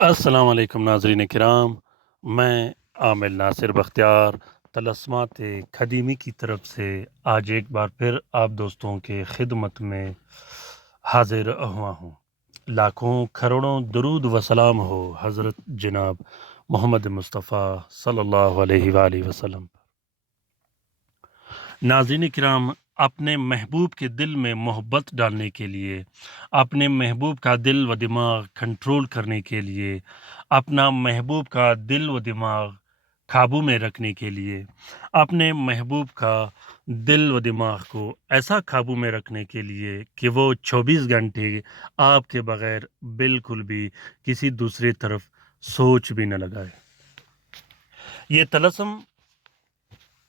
السلام علیکم ناظرین کرام، میں عامل ناصر بختیار طلسمات خدیمی کی طرف سے آج ایک بار پھر آپ دوستوں کے خدمت میں حاضر ہوا ہوں۔ لاکھوں کروڑوں درود و سلام ہو حضرت جناب محمد مصطفیٰ صلی اللہ علیہ وآلہ وسلم۔ ناظرین کرام، اپنے محبوب کے دل میں محبت ڈالنے کے لیے، اپنے محبوب کا دل و دماغ کنٹرول کرنے کے لیے، اپنا محبوب کا دل و دماغ قابو میں رکھنے کے لیے، اپنے محبوب کا دل و دماغ کو ایسا قابو میں رکھنے کے لیے کہ وہ 24 گھنٹے آپ کے بغیر بالکل بھی کسی دوسری طرف سوچ بھی نہ لگائے۔ یہ طلسم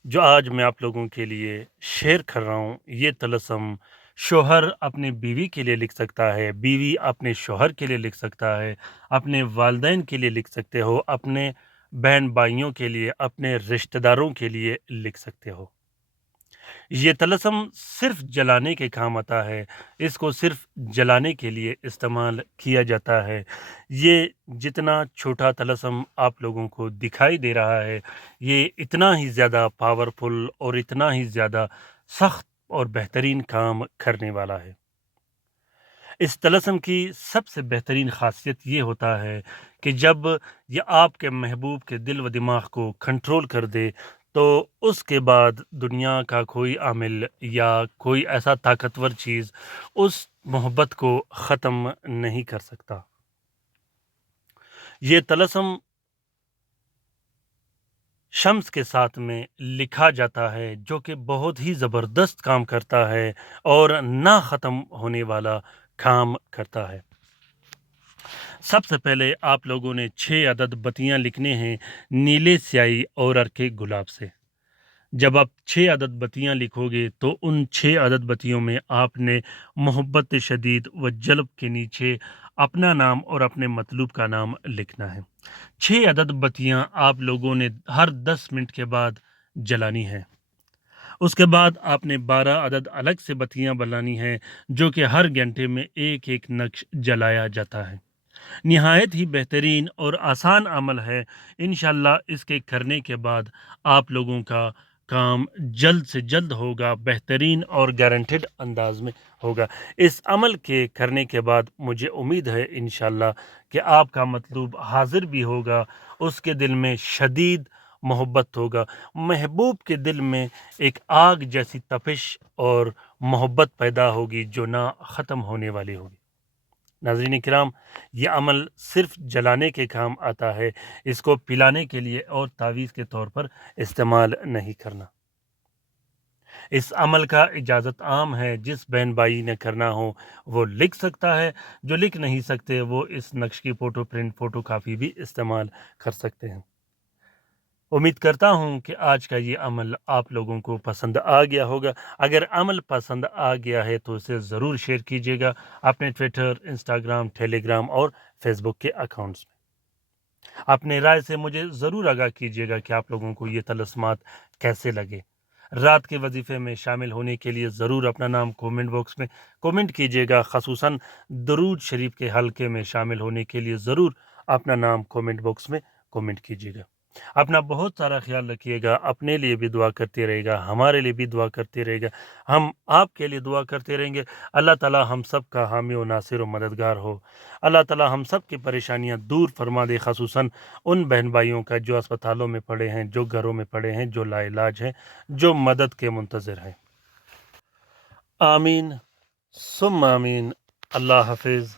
جو آج میں آپ لوگوں کے لیے شیئر کر رہا ہوں، یہ طلسم شوہر اپنے بیوی کے لیے لکھ سکتا ہے، بیوی اپنے شوہر کے لیے لکھ سکتا ہے، اپنے والدین کے لیے لکھ سکتے ہو، اپنے بہن بھائیوں کے لیے، اپنے رشتہ داروں کے لیے لکھ سکتے ہو۔ یہ طلسم صرف جلانے کے کام آتا ہے، اس کو صرف جلانے کے لیے استعمال کیا جاتا ہے۔ یہ جتنا چھوٹا طلسم آپ لوگوں کو دکھائی دے رہا ہے، یہ اتنا ہی زیادہ پاورفل اور اتنا ہی زیادہ سخت اور بہترین کام کرنے والا ہے۔ اس طلسم کی سب سے بہترین خاصیت یہ ہوتا ہے کہ جب یہ آپ کے محبوب کے دل و دماغ کو کنٹرول کر دے تو اس کے بعد دنیا کا کوئی عامل یا کوئی ایسا طاقتور چیز اس محبت کو ختم نہیں کر سکتا۔ یہ طلسم شمس کے ساتھ میں لکھا جاتا ہے، جو کہ بہت ہی زبردست کام کرتا ہے اور نہ ختم ہونے والا کام کرتا ہے۔ سب سے پہلے آپ لوگوں نے 6 عدد بتیاں لکھنے ہیں نیلے سیاہی اور ارکے گلاب سے۔ جب آپ 6 عدد بتیاں لکھو گے تو ان 6 عدد بتیوں میں آپ نے محبت شدید و جلب کے نیچے اپنا نام اور اپنے مطلوب کا نام لکھنا ہے۔ 6 عدد بتیاں آپ لوگوں نے ہر 10 منٹ کے بعد جلانی ہے۔ اس کے بعد آپ نے 12 عدد الگ سے بتیاں بلانی ہیں، جو کہ ہر گھنٹے میں ایک ایک نقش جلایا جاتا ہے۔ نہایت ہی بہترین اور آسان عمل ہے۔ انشاءاللہ اس کے کرنے کے بعد آپ لوگوں کا کام جلد سے جلد ہوگا، بہترین اور گارنٹیڈ انداز میں ہوگا۔ اس عمل کے کرنے کے بعد مجھے امید ہے انشاءاللہ کہ آپ کا مطلوب حاضر بھی ہوگا، اس کے دل میں شدید محبت ہوگا، محبوب کے دل میں ایک آگ جیسی تپش اور محبت پیدا ہوگی جو نہ ختم ہونے والی ہوگی۔ ناظرین کرام، یہ عمل صرف جلانے کے کام آتا ہے، اس کو پلانے کے لیے اور تعویذ کے طور پر استعمال نہیں کرنا۔ اس عمل کا اجازت عام ہے، جس بہن بھائی نے کرنا ہو وہ لکھ سکتا ہے، جو لکھ نہیں سکتے وہ اس نقش کی فوٹو پرنٹ فوٹو کاپی بھی استعمال کر سکتے ہیں۔ امید کرتا ہوں کہ آج کا یہ عمل آپ لوگوں کو پسند آ گیا ہوگا۔ اگر عمل پسند آ گیا ہے تو اسے ضرور شیئر کیجیے گا اپنے ٹویٹر، انسٹاگرام، ٹیلی گرام اور فیس بک کے اکاؤنٹس میں۔ اپنے رائے سے مجھے ضرور آگاہ کیجیے گا کہ آپ لوگوں کو یہ طلسمات کیسے لگے۔ رات کے وظیفے میں شامل ہونے کے لیے ضرور اپنا نام کومنٹ باکس میں کومنٹ کیجیے گا، خصوصاً درود شریف کے حلقے میں شامل ہونے کے لیے ضرور اپنا نام کومنٹ باکس میں کومنٹ کیجیے گا۔ اپنا بہت سارا خیال رکھیے گا، اپنے لیے بھی دعا کرتے رہے گا، ہمارے لیے بھی دعا کرتے رہے گا، ہم آپ کے لیے دعا کرتے رہیں گے۔ اللہ تعالی ہم سب کا حامی و ناصر و مددگار ہو۔ اللہ تعالی ہم سب کی پریشانیاں دور فرما دے، خصوصاً ان بہن بھائیوں کا جو اسپتالوں میں پڑے ہیں، جو گھروں میں پڑے ہیں، جو لا علاج ہیں، جو مدد کے منتظر ہیں۔ آمین ثم آمین۔ اللہ حافظ۔